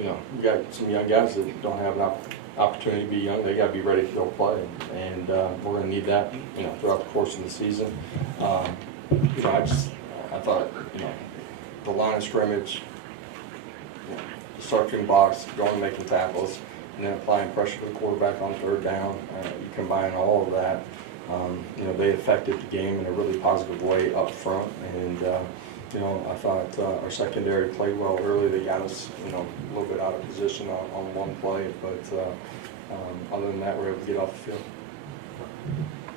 you know, we got some young guys that don't have an opportunity to be young. They got to be ready to go play, and we're going to need that, you know, throughout the course of the season. You know, I thought, you know, the line of scrimmage, you know, the structuring box, going and making tackles, and then applying pressure to the quarterback on third down. You combine all of that. You know, they affected the game in a really positive way up front, and you know, I thought our secondary played well early. They got us, you know, a little bit out of position on one play, but other than that, we're able to get off the field.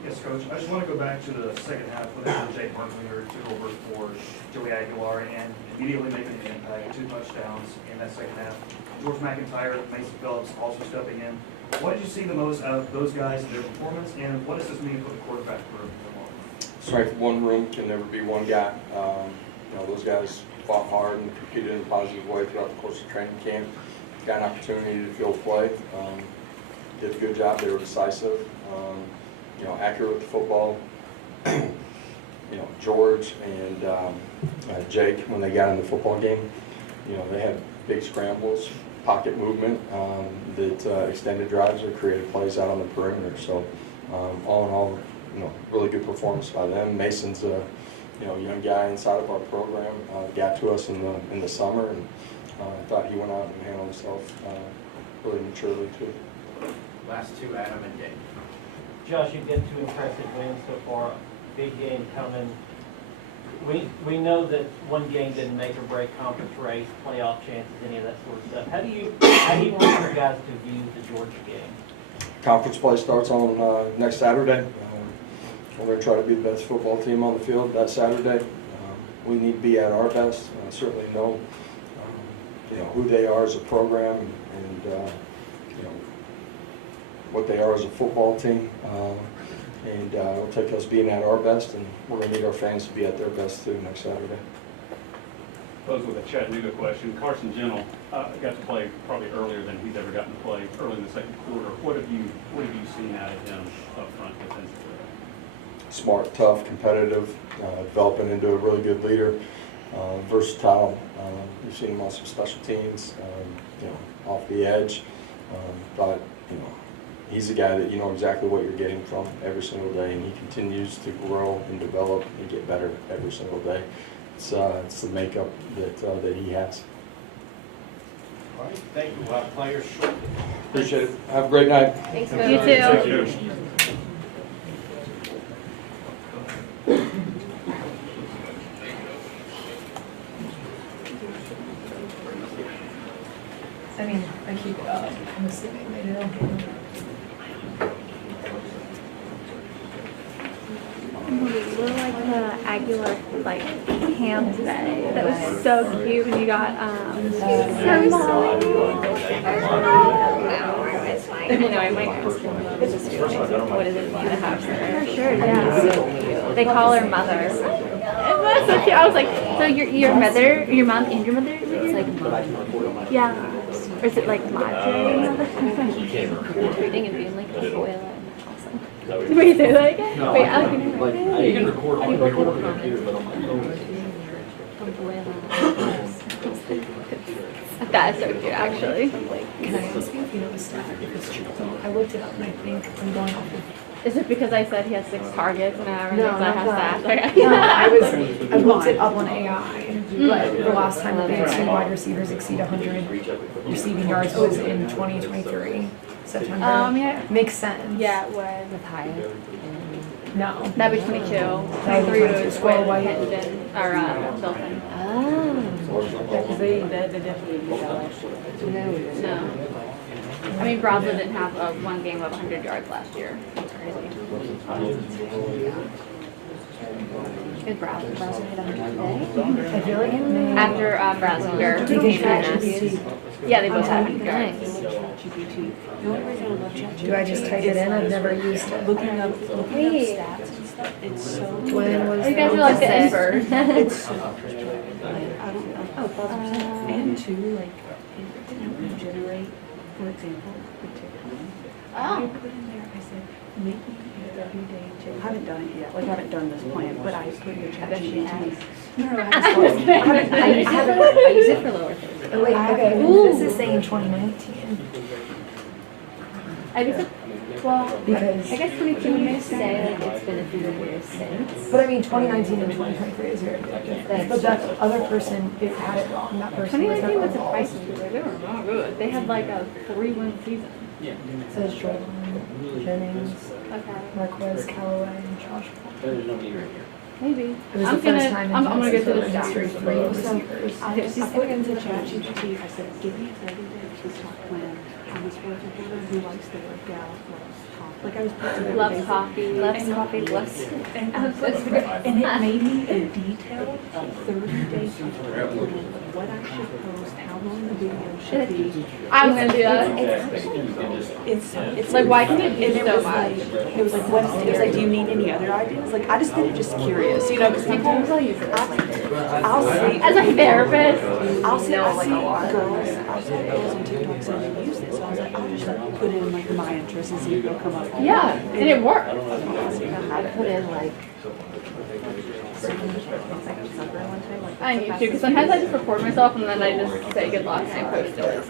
Yes, Coach. I just want to go back to the second half with Jake Marklinger took over for Joey Aguilar and immediately making an impact. 2 touchdowns in that second half. George McIntyre, Mason Phillips also stepping in. What did you see the most out of those guys in their performance, and what does this mean for the quarterback room? Strength of one room can never be one guy. You know, those guys fought hard and competed in a positive way throughout the course of training camp. Got an opportunity to field play. Did a good job. They were decisive. You know, accurate with the football. You know, George and Jake, when they got in the football game, you know, they had big scrambles, pocket movement that extended drives or created plays out on the perimeter. So, all in all, you know, really good performance by them. Mason's a you know, young guy inside of our program. Got to us in the summer, and I thought he went out and handled himself really maturely too. Last two, Adam and Dave. Josh, you've got 2 impressive wins so far. Big game coming. We know that one game didn't make or break conference race, playoff chances, any of that sort of stuff. How do you want your guys to view the Georgia game? Conference play starts on next Saturday. We're going to try to be the best football team on the field that Saturday. We need to be at our best. Certainly know, you know, who they are as a program and you know, what they are as a football team. And it'll take us being at our best, and we're going to need our fans to be at their best too next Saturday. Close with a Chattanooga question. Carson Gentle got to play probably earlier than he's ever gotten to play early in the second quarter. What have you seen out of him up front defensively? Smart, tough, competitive, developing into a really good leader, versatile. You've seen him on some special teams, you know, off the edge. But you know, he's a guy that you know exactly what you're getting from every single day, and he continues to grow and develop and get better every single day. It's the makeup that he has. All right, thank you. We'll have players shortly. Appreciate it. Have a great night. Thanks, You Coach. too. Thank you. I mean, I keep it up. I'm assuming they do. We're like the Aguilar like ham today. That was so cute when you got so small. It's fine. I know, I might ask them. What is it to have her? For sure, yeah. They call her mother. It was so cute. I was like, so your mother, your mom and your mother? It's like mom. Yeah. Or is it like mother? He came recruiting and being like, Abuela. Awesome. Wait, say that again? No, Wait, I can like, you can record on the computer, but on my phone. That is so cute, actually. Can I ask you if you know the stat? If it's true. I looked it up and I think I'm going off of. Is it because I said he has 6 targets and I No, remember I have not that? that. No, I looked it up on AI, but the last time that they had 2 wide receivers exceed 100 receiving yards was in 2023, September. Yeah. Makes sense. Yeah, it would. With Hyatt. No. That'd be 22. 23 was Swell White. Henson, or Wilson. Because they definitely did that last year. No. I mean, Bradley didn't have one game of 100 yards last year. That's crazy. Did Bradley hit 100 today? I feel like it may. After Bradley came in. Yeah, they both had 100 yards. Do I just type it in? I've never used it. Looking up stats and stuff, it's so. When was You guys are like the inverse. It's so frustrating. Like, I don't know. Oh, 1,000%. And two, like, it didn't generate, for example, Oh. Put in there, I said, make me a 30-day check. I haven't done it yet, like I haven't done this plan, but I put in the chat GPT. No, I haven't. I use it for lower things. Oh, wait, okay, Ooh. this is saying 2019. I guess, well, Because- I guess we can say like it's been a few years since. But I mean, 2019 and 2023 is very good. But that other person, it had it wrong, that person was 2019 was not surprising because they were not good. They had like a 3-win season. It says Jordan, Jennings, Okay. Marquez, Callaway, and Josh Heupel. Maybe. It was I'm the first gonna, time I'm gonna go in through the Texas history, stats. 3 receivers. I put into chat GPT, I said, give me a 30-day TikTok plan. I'm a sports reporter who likes to work out, loves coffee. Like I was putting Loves coffee, loves coffee, loves. And it made me a detailed 30-day TikTok plan of what I should post, how long the video should be. I'm gonna do that. It's Like, why can it do and it so was much? like, it was like, what, it was like, do you need any other ideas? Like, I just did it just curious, you know, because people, I'll use it. I'll see. As a therapist. I'll see girls on TikTok saying they use this, so I was like, I'll just like put in like my interests and see if they'll come up. Yeah, and it worked. I put in like. I need to, because sometimes I just record myself and then I just say good luck and I post it.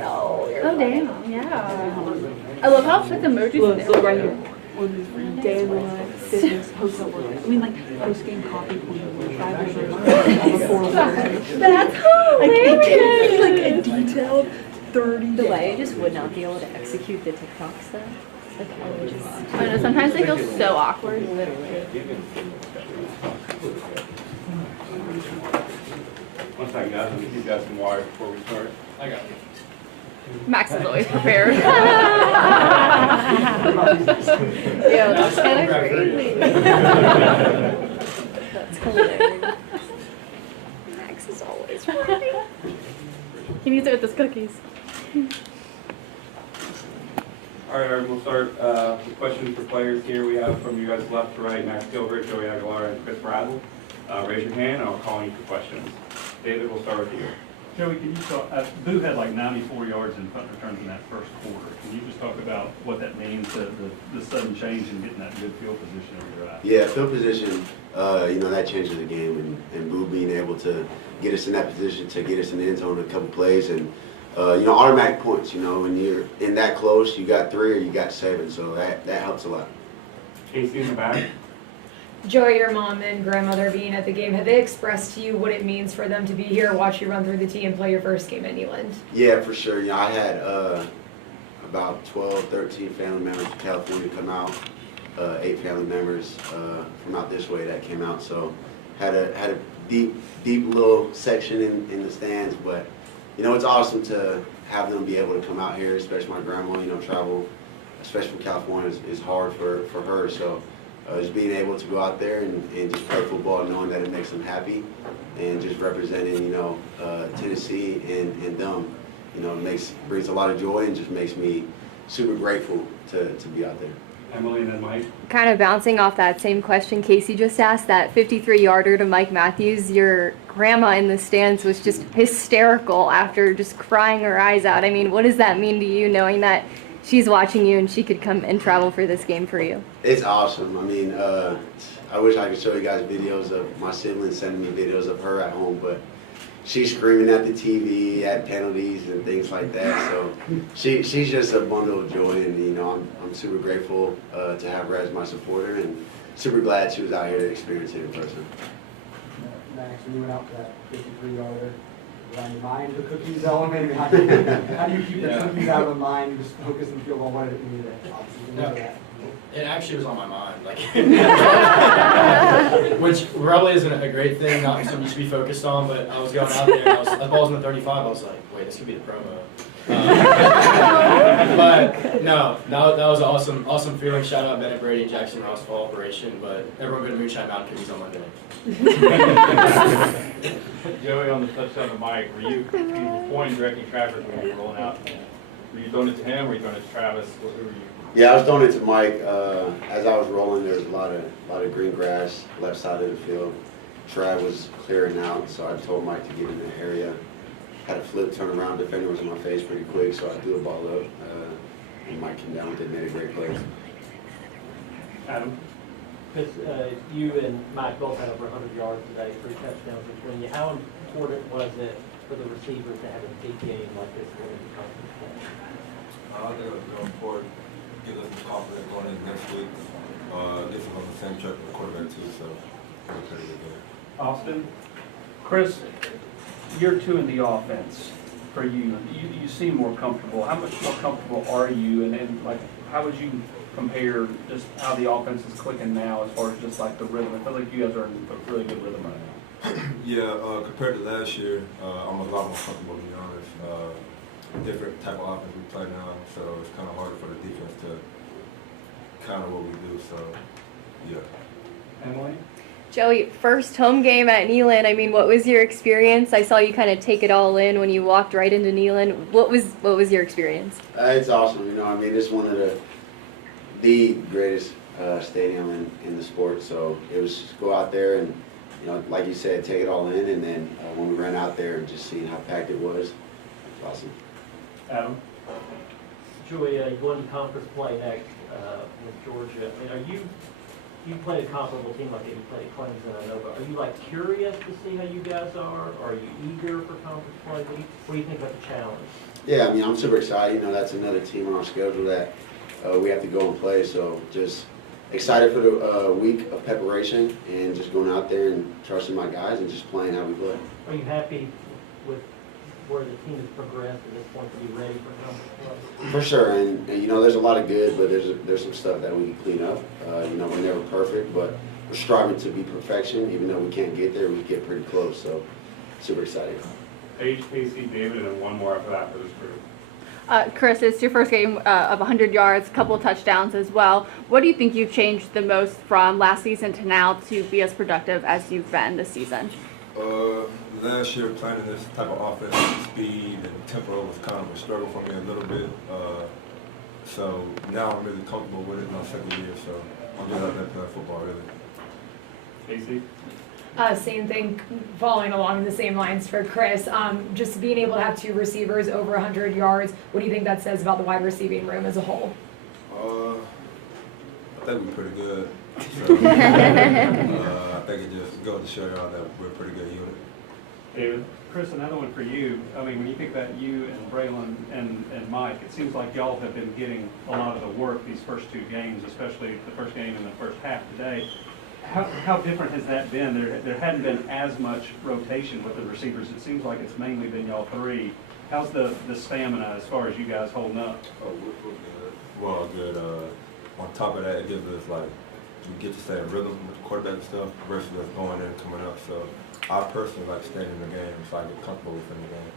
Oh damn, yeah. I love how it puts emojis in there. Look right here. On day in the life, fitness, hotel workout. I mean, like post-game coffee, 5 before That's hilarious. like a detailed 30 The way I just would not be able to execute the TikTok stuff. Like I would just. I know, sometimes they feel so awkward. Literally. One second, guys, let me keep guys some wires before we start. I got it. Max is always prepared. Yo, that's kind of crazy. That's hilarious. Max is always ready. He needs it with his cookies. All right, we'll start with questions for players here. We have from you guys left to right, Max Gilbert, Joey Aguilar, and Chris Brazel. Raise your hand and I'll call you for questions. David, we'll start with you. Joey, can you talk, Boo had like 94 yards in punt returns in that first quarter. Can you just talk about what that means, the sudden change in getting that good field position over your eyes? Yeah, field position, that changes the game, and Boo being able to get us in that position to get us in the end zone a couple plays, and automatic points. When you're in that close, you got 3 or you got 7, so that helps a lot. Casey in the back. Joey, your mom and grandmother being at the game, have they expressed to you what it means for them to be here, watch you run through the tee, and play your first game at Neyland? Yeah, for sure. I had about 12, 13 family members from California come out, 8 family members from out this way that came out. So had a deep little section in the stands, but it's awesome to have them be able to come out here, especially my grandma. Travel, especially from California, is hard for her. So just being able to go out there and just play football, knowing that it makes them happy, and just representing Tennessee and them, brings a lot of joy and just makes me super grateful to be out there. Emily and then Mike. Kind of bouncing off that same question Casey just asked, that 53-yarder to Mike Matthews, your grandma in the stands was just hysterical after just crying her eyes out. I mean, what does that mean to you, knowing that she's watching you and she could come and travel for this game for you? It's awesome. I mean, I wish I could show you guys videos of my siblings sending me videos of her at home, but she's screaming at the TV, at penalties and things like that. So she's just a bundle of joy, and I'm super grateful to have her as my supporter, and super glad she was out here to experience it in person. Max, when you went out for that 53-yarder, was on your mind the cookies element? How do you keep the cookies out of the mind and just focus and feel on what it means? Obviously, it actually was on my mind, which probably isn't a great thing, not something you should be focused on, but I was going out there and the ball was in the 35, I was like, wait, this could be the promo. But no, that was an awesome feeling. Shout out Bennett Brady and Jackson Ross for all operation, but everyone go to Moonshine Mountain cookies on Monday. Joey, on the touchdown to Mike, were you pointing directly Travis when you were rolling out? Were you throwing it to him or were you throwing it to Travis? Who were you? Yeah, I was throwing it to Mike. As I was rolling, there was a lot of green grass left side of the field. Trav was clearing out, so I told Mike to get in the area. Had a flip, turn around, defender was in my face pretty quick, so I threw the ball up. Mike came down with it, made a great play. Adam? Chris, you and Mike both had over 100 yards today, 3 touchdowns between you. How important was it for the receivers to have a big game like this going into conference play? I think it was real important. Give us some confidence going into next week. Get them on the same track with the quarterback too, so it was a pretty good game. Austin? Chris, year 2 in the offense for you. You seem more comfortable. How much more comfortable are you? And like, how would you compare just how the offense is clicking now as far as just like the rhythm? I feel like you guys are in a really good rhythm right now. Yeah, compared to last year, I'm a lot more comfortable, to be honest. Different type of offense we play now, so it's kind of harder for the defense to counter what we do, so yeah. Emily? Joey, first home game at Neyland. I mean, what was your experience? I saw you kind of take it all in when you walked right into Neyland. What was your experience? It's awesome. You know, I mean, it's one of the greatest stadium in the sport. So it was just go out there and, you know, like you said, take it all in. And then when we ran out there and just seeing how packed it was, it's awesome. Adam? Julie, you're going to conference play next with Georgia. I mean, you played a comparable team like you played Clemson, I know, but are you like curious to see how you guys are? Are you eager for conference play? What do you think about the challenge? Yeah, I mean, I'm super excited. You know, that's another team on our schedule that we have to go and play. So just excited for the week of preparation and just going out there and trusting my guys and just playing how we play. Are you happy with where the team has progressed at this point to be ready for conference play? For sure, and you know, there's a lot of good, but there's some stuff that we can clean up. You know, we're never perfect, but we're striving to be perfection. Even though we can't get there, we get pretty close. So, super excited. Paige, Casey, David, and then one more after that for this group. Chris, it's your first game of 100 yards, a couple of touchdowns as well. What do you think you've changed the most from last season to now to be as productive as you've been this season? Last year, playing in this type of offense, speed and tempo was kind of a struggle for me a little bit. So now I'm really comfortable with it in my second year, so I'm just out there playing football, really. Casey? Same thing, following along the same lines for Chris. Just being able to have 2 receivers over 100 yards, what do you think that says about the wide receiving room as a whole? I think we're pretty good. So, I think it just goes to show y'all that we're a pretty good unit. David? Chris, another one for you. I mean, when you think about you and Braylon and Mike, it seems like y'all have been getting a lot of the work these first 2 games, especially the first game and the first half today. How different has that been? There hadn't been as much rotation with the receivers. It seems like it's mainly been y'all 3. How's the stamina as far as you guys holding up? Oh, we're good. Well, good. On top of that, it gives us like, we get to stay in rhythm with the quarterback and stuff versus us going in and coming up. So I personally like staying in the game so I get comfortable within the game.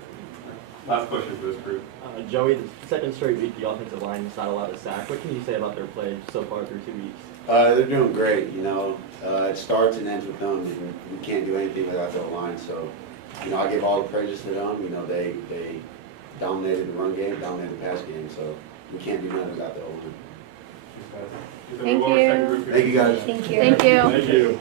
Last question for this group. Joey, the second straight week the offensive line has not allowed a sack. What can you say about their play so far through 2 weeks? They're doing great. You know, it starts and ends with them, and we can't do anything without that line. So, you know, I give all the praises to them. You know, they dominated the run game, dominated the pass game. So we can't do nothing without the O-line. Thank you. Thank you, guys. Thank you. Thank you. Thank you.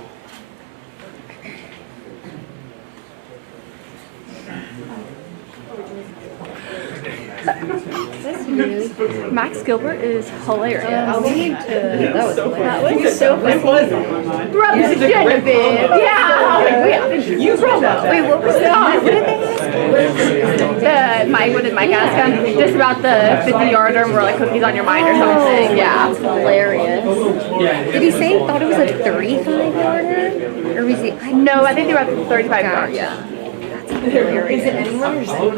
Max Gilbert is hilarious. That was hilarious. That was so funny. Brother should have been. Yeah. You promo. Wait, what was that? What did they ask? What did Mike ask him? Just about the 50-yarder and we're like cookies on your mind or something. Yeah. That's hilarious. Did he say he thought it was a 35-yarder? Or was he? No, I think they were at the 35 yards. Yeah. Is it anyone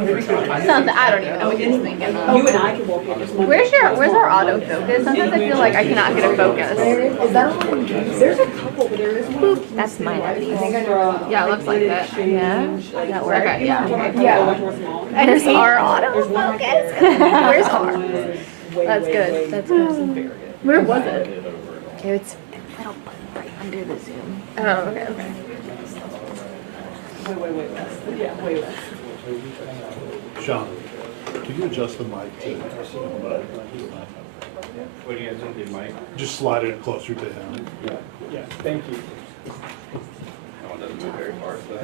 or is it? Something. I don't even know what he's thinking. You and I can walk in this morning. Where's our autofocus? Sometimes I feel like I cannot get a focus. Is that on? There's a couple, but there is one. That's mine. I think I know. Yeah, it looks like that. Yeah. That works. Okay, yeah. Yeah. And there's our There's one. autofocus. Where's our? That's good. That's good. Where was it? It's little right under the Zoom. Oh, okay. Wait. Yeah, wait. Sean, can you adjust the mic to? What do you guys think, Mike? Just slide it closer to him. Yeah, thank you. That one doesn't move very far. All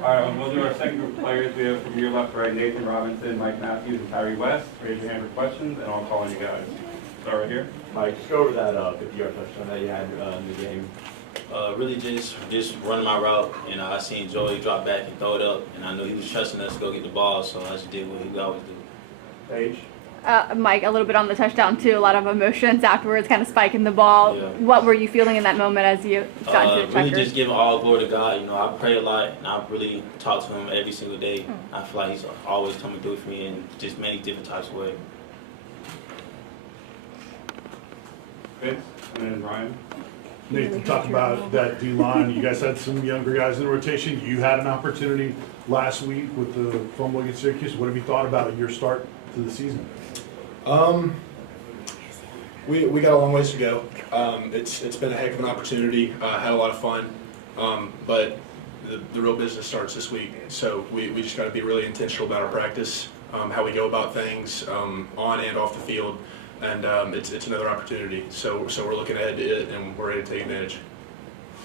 right, we'll do our second group of players. We have from your left to right Nathan Robinson, Mike Matthews, and Tyree West. Raise your hand for questions, and I'll call on you guys. Start right here. Mike, just go over that 50-yard touchdown that you had in the game. Really just running my route, and I seen Joey drop back and throw it up, and I knew he was trusting us to go get the ball, so I just did what he always do. Paige. Mike, a little bit on the touchdown too, a lot of emotions afterwards, kind of spiking the ball. Yeah. What were you feeling in that moment as you got into the checkers? Really just giving all glory to God. You know, I pray a lot, and I really talk to him every single day. I feel like he's always coming through for me in just many different types of ways. Vince, and then Ryan. Nathan, talk about that D-line. You guys had some younger guys in the rotation. You had an opportunity last week with the fumble against Syracuse. What have you thought about your start to the season? We got a long ways to go. It's been a heck of an opportunity. Had a lot of fun, but the real business starts this week. So we just got to be really intentional about our practice, how we go about things on and off the field, and it's another opportunity. So we're looking ahead to it, and we're ready to take advantage.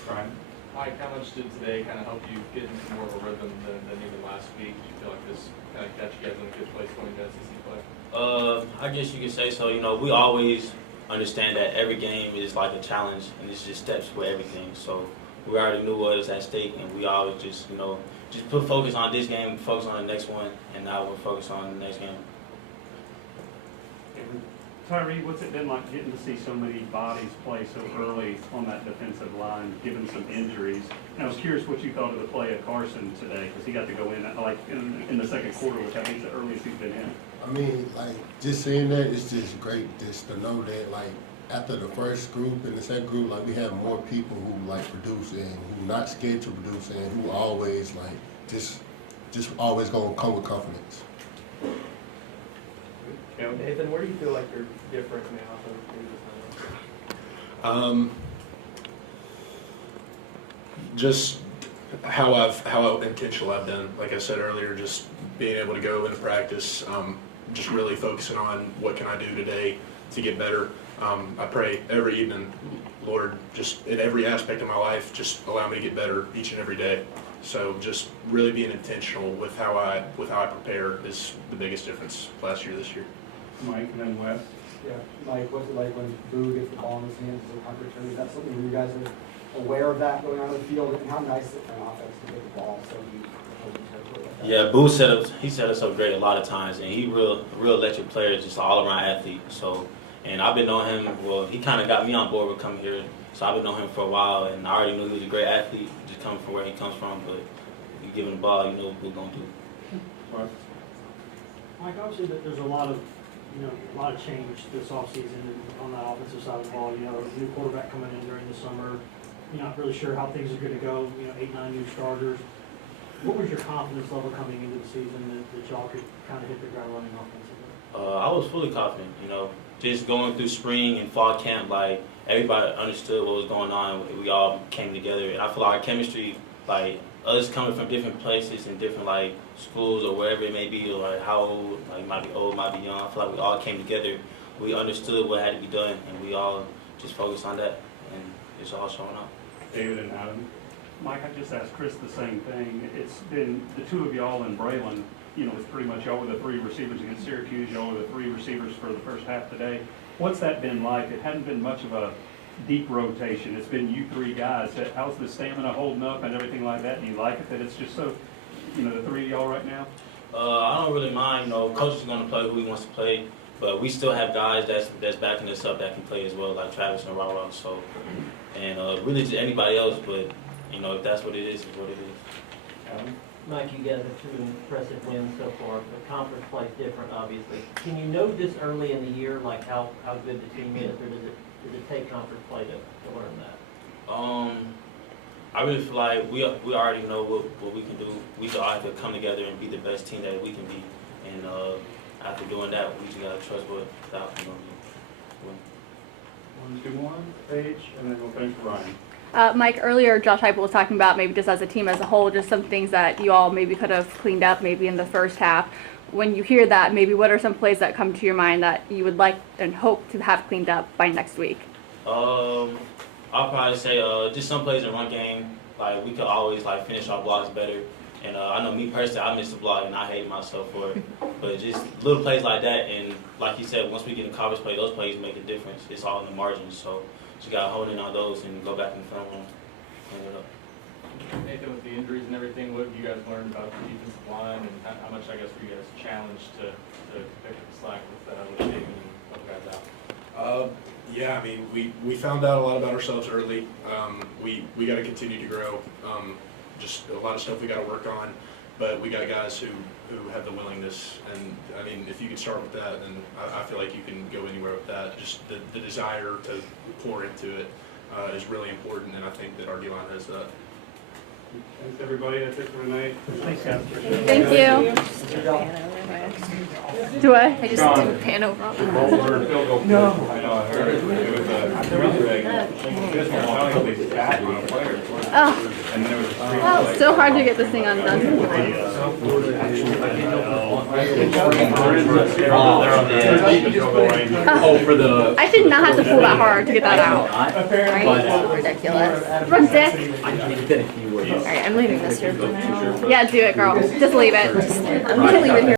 Ryan. Mike, how much did today kind of help you get into more of a rhythm than even last week? Do you feel like this kind of got you guys in a good place going to SEC play? I guess you could say so. You know, we always understand that every game is like a challenge, and it's just steps for everything. So we already knew what was at stake, and we always just, you know, just put focus on this game, focus on the next one, and now we're focused on the next game. Tyree, what's it been like getting to see so many bodies play so early on that defensive line, given some injuries? And I was curious what you thought of the play of Carson today, because he got to go in like in the second quarter, which I think is the earliest he's been in. I mean, like, just seeing that, it's just great just to know that, like, after the first group and the second group, like, we have more people who, like, produce and who not scared to produce and who always, like, just always gonna come with confidence. Nathan, where do you feel like you're different now from the previous time? Just how intentional I've been. Like I said earlier, just being able to go into practice, just really focusing on what can I do today to get better. I pray every evening, Lord, just in every aspect of my life, just allow me to get better each and every day. So just really being intentional with how I prepare is the biggest difference last year, this year. Mike, and then Wes. Yeah, Mike, what's it like when Boo gets the ball in his hands as a punt return? Is that something where you guys are aware of that going on in the field? And how nice is it for an offense to get the ball so you like that? Yeah, Boo set us up great a lot of times, and he real electric player, just all around athlete. So, and I've been knowing him. Well, he kind of got me on board with coming here, so I've been knowing him for a while, and I already knew he was a great athlete, just coming from where he comes from. But if you give him the ball, you know what we're gonna do. Mike, obviously there's a lot of change this offseason on that offensive side of the ball. You know, new quarterback coming in during the summer. You're not really sure how things are going to go. 8, 9 new starters. What was your confidence level coming into the season that y'all could kind of hit the ground running offensively? I was fully confident. Just going through spring and fall camp, like everybody understood what was going on. We all came together, and I feel like our chemistry, like us coming from different places and different like schools or wherever it may be, or like how old, like might be old, might be young. I feel like we all came together. We understood what had to be done, and we all just focused on that, and it's all showing up. David and Adam. Mike, I just asked Chris the same thing. It's been the two of y'all and Braylon. It's pretty much y'all were the 3 receivers against Syracuse. Y'all were the 3 receivers for the first half today. What's that been like? It hadn't been much of a deep rotation. It's been you 3 guys. How's the stamina holding up and everything like that? Do you like it that it's just so, the 3 of y'all right now? I don't really mind. Coach is going to play who he wants to play, but we still have guys that's backing us up that can play as well, like Travis and Raw. So, and really just anybody else. But if that's what it is what it is. Mike, you guys have 2 impressive wins so far. The conference play is different, obviously. Can you know this early in the year, like how good the team is, or does it take conference play to learn that? I really feel like we already know what we can do. We all have to come together and be the best team that we can be. And after doing that, we just gotta trust what the outcome will be. 1, 2, 1, Paige, and then we'll finish with Ryan. Mike, earlier Josh Heupel was talking about maybe just as a team as a whole, just some things that you all maybe could have cleaned up maybe in the first half. When you hear that, maybe what are some plays that come to your mind that you would like and hope to have cleaned up by next week? I'll probably say just some plays in run game like we could always like finish our blocks better. And I know me personally, I missed the block and I hated myself for it. But just little plays like that, and like you said, once we get in conference play, those plays make a difference. It's all in the margins, so you got to hone in on those and go back and film and clean it up. Nathan, with the injuries and everything, what have you guys learned about the defensive line, and how much, I guess, were you guys challenged to pick up the slack with David and a couple guys out? Yeah, I mean, we found out a lot about ourselves early. We got to continue to grow. Just a lot of stuff we got to work on, but we got guys who have the willingness, and I mean, if you can start with that, then I feel like you can go anywhere with that. Just the desire to pour into it is really important, and I think that our D-line has that. Thanks, everybody. That's it for tonight. Thanks, guys. Thank you. Do I? I just didn't pan over on that. No. I know, I heard it. It was Oh. and then there was Oh, it's so hard to get this thing undone. Oh, for the. I did not have to pull that hard to get that out. Right? Ridiculous. Ridiculous. Alright, I'm leaving this here for now. Yeah, do it, girl. Just leave it. I'm gonna leave it here.